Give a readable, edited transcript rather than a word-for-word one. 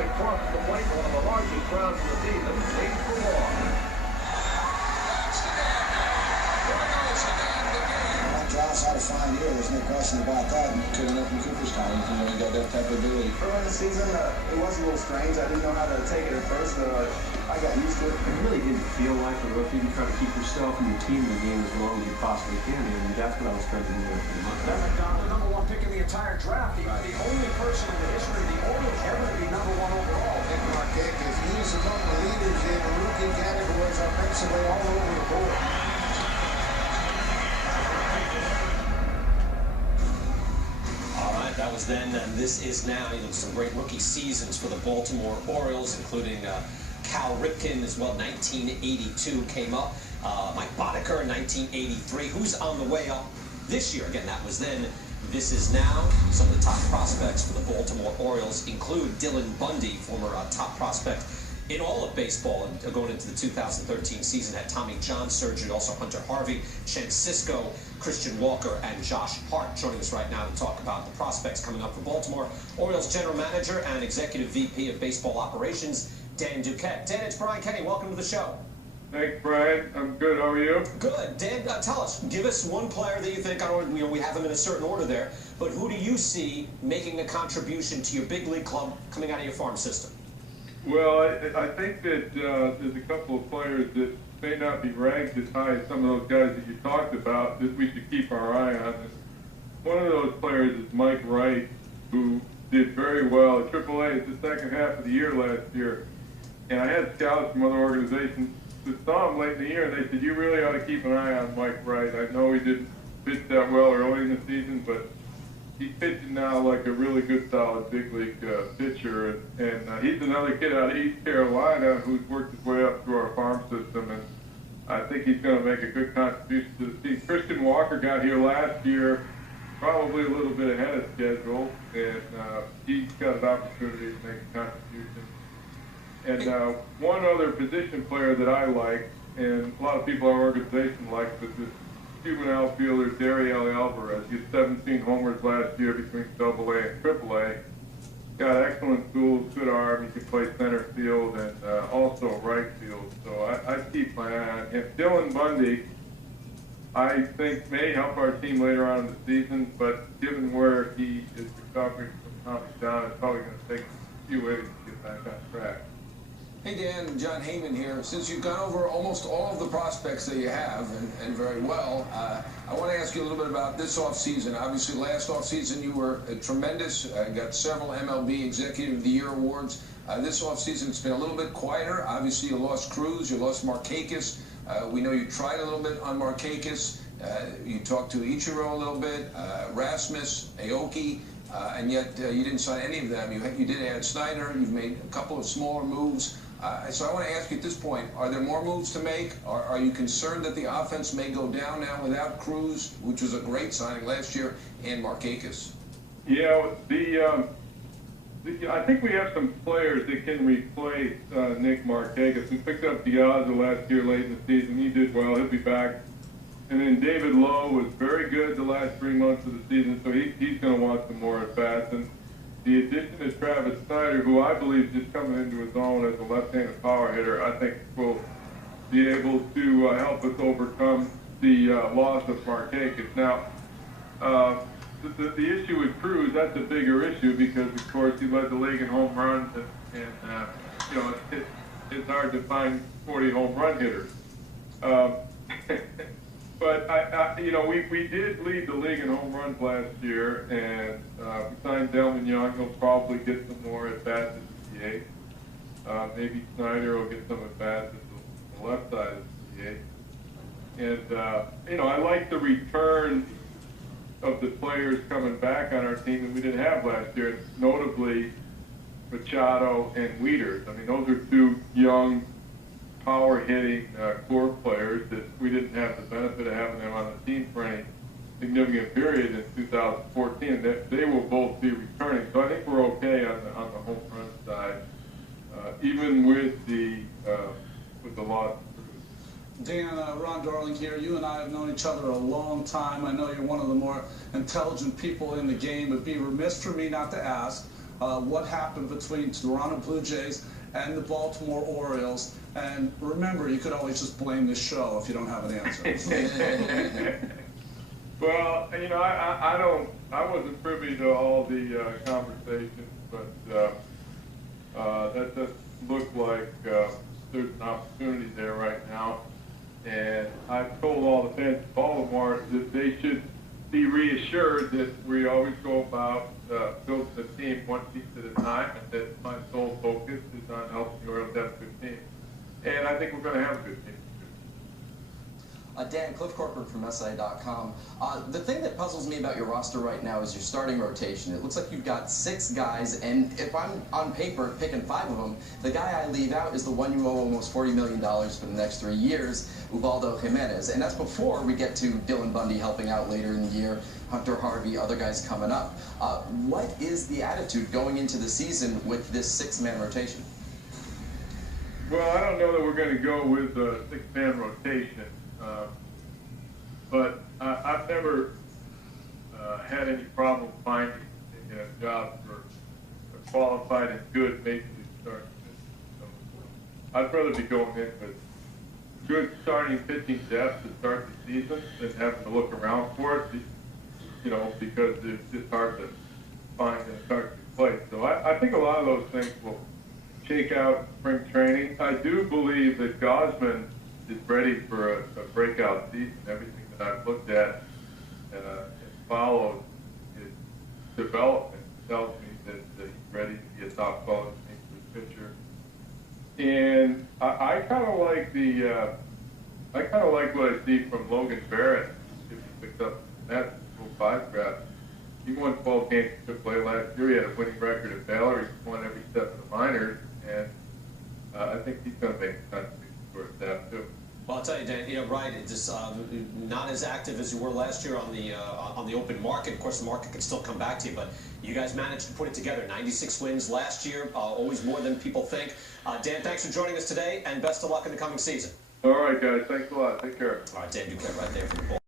across the plate, one of the largest crowds of the season, leads the walk. Josh had to find here. There's no question about that. And couldn't open Cooper's time. You know, he got that type of ability. Early in the season, it was a little strange. I didn't know how to take it at first, but I got used to it. It really didn't feel like a rookie. You try to keep yourself and your team in the game as long as you possibly can, and that's what I was trying to do there pretty much. That's the number one pick in the entire draft. The only person in the history of the Orioles ever to be number one overall. Nick Markakis, he's among the leaders in rookie categories offensively all over the board. That was then, and this is now. You know, some great rookie seasons for the Baltimore Orioles, including Cal Ripken as well. 1982 came up. Mike Boddicker in 1983. Who's on the way up this year? Again, that was then. This is now. Some of the top prospects for the Baltimore Orioles include Dylan Bundy, former top prospect in all of baseball, and going into the 2013 season, had Tommy John surgery, also Hunter Harvey, Chen Cisco, Christian Walker, and Josh Hart. Joining us right now to talk about the prospects coming up for Baltimore, Orioles General Manager and Executive VP of Baseball Operations, Dan Duquette. Dan, it's Brian Kenny. Welcome to the show. Thanks, Brian. I'm good. How are you? Good. Dan, tell us, give us one player that you think, we have them in a certain order there, but who do you see making a contribution to your big league club coming out of your farm system? Well, I think that there's a couple of players that may not be ranked as high as some of those guys that you talked about that we should keep our eye on. And one of those players is Mike Wright, who did very well at AAA at the second half of the year last year. And I had scouts from other organizations that saw him late in the year, and they said, you really ought to keep an eye on Mike Wright. I know he didn't pitch that well early in the season, but he's pitching now like a really good, solid big league pitcher, and he's another kid out of East Carolina who's worked his way up through our farm system, and I think he's going to make a good contribution to the team. Christian Walker got here last year, probably a little bit ahead of schedule, and he's got an opportunity to make a contribution. And one other position player that I like, and a lot of people in our organization like, but this Cuban outfielder Dariel Alvarez. He had 17 homers last year between AA and AAA. Got excellent tools, good arm. He can play center field and also right field. So I keep my eye on him. Dylan Bundy, I think, may help our team later on in the season, but given where he is recovering from Tommy John, it's probably going to take a few innings to get back on track. Hey Dan, John Heyman here. Since you've gone over almost all of the prospects that you have, and very well, I want to ask you a little bit about this offseason. Obviously, last offseason you were tremendous, got several MLB Executive of the Year awards. This offseason it's been a little bit quieter. Obviously, you lost Cruz, you lost Markakis. We know you tried a little bit on Markakis. You talked to Ichiro a little bit, Rasmus, Aoki, and yet you didn't sign any of them. You did add Snyder. You've made a couple of smaller moves. So I want to ask you at this point, are there more moves to make? Are you concerned that the offense may go down now without Cruz, which was a great signing last year, and Markakis? Yeah, I think we have some players that can replace Nick Markakis. We picked up Diaz last year late in the season. He did well. He'll be back. And then David Lowe was very good the last 3 months of the season, so he's going to want some more at-bats. And the addition of Travis Snyder, who I believe is just coming into his own as a left-handed power hitter, I think will be able to help us overcome the loss of Markakis. Now, the issue with Cruz, that's a bigger issue because, of course, he led the league in home runs, and you know, it's hard to find 40 home run hitters. But you know, we did lead the league in home runs last year, and we signed Delman Young. He'll probably get some more at bats at the DH. Maybe Snyder will get some at bats at the left side of the DH. And you know, I like the return of the players coming back on our team that we didn't have last year, notably Machado and Wieters. I mean, those are two young, power-hitting core players that we didn't have the benefit of having them on the team for any significant period in 2014. They will both be returning, so I think we're okay on the home run side, even with the loss. Dan, Ron Darling here. You and I have known each other a long time. I know you're one of the more intelligent people in the game. It'd be remiss for me not to ask, what happened between Toronto Blue Jays and the Baltimore Orioles. And remember, you could always just blame this show if you don't have an answer. Well, you know, I wasn't privy to all the conversations, but that does look like there's an opportunity there right now. And I've told all the fans of Baltimore that they should be reassured that we always go about building the team one piece at a time, and that my sole focus is on helping the Orioles have a good team. And I think we're going to have a good team. Dan, Cliff Corcoran from SI.com. The thing that puzzles me about your roster right now is your starting rotation. It looks like you've got 6 guys, and if I'm on paper picking 5 of them, the guy I leave out is the one you owe almost $40 million for the next 3 years, Ubaldo Jimenez. And that's before we get to Dylan Bundy helping out later in the year, Hunter Harvey, other guys coming up. What is the attitude going into the season with this 6-man rotation? Well, I don't know that we're going to go with a 6-man rotation. But I've never had any problem finding a job for a qualified and good major league starting pitcher. So I'd rather be going in with good starting pitching depth to start the season than having to look around for it, you know, because it's just hard to find and start to play. So I think a lot of those things will shake out in spring training. I do believe that Gosman is ready for a breakout season. Everything that I've looked at and followed his development tells me that he's ready to be a top quality pitcher. And I kind of like what I see from Logan Barrett, if he picked up that 05 draft. He won 12 games to play last year. He had a winning record at Baylor. He's won every step of the minors, and I think he's going to make a contribution to our staff too. Well, I'll tell you, Dan, you know, Wright is not as active as you were last year on the open market. Of course, the market can still come back to you, but you guys managed to put it together. 96 wins last year, always more than people think. Dan, thanks for joining us today, and best of luck in the coming season. All right, guys. Thanks a lot. Take care. All right, Dan Duquette right there from the ball.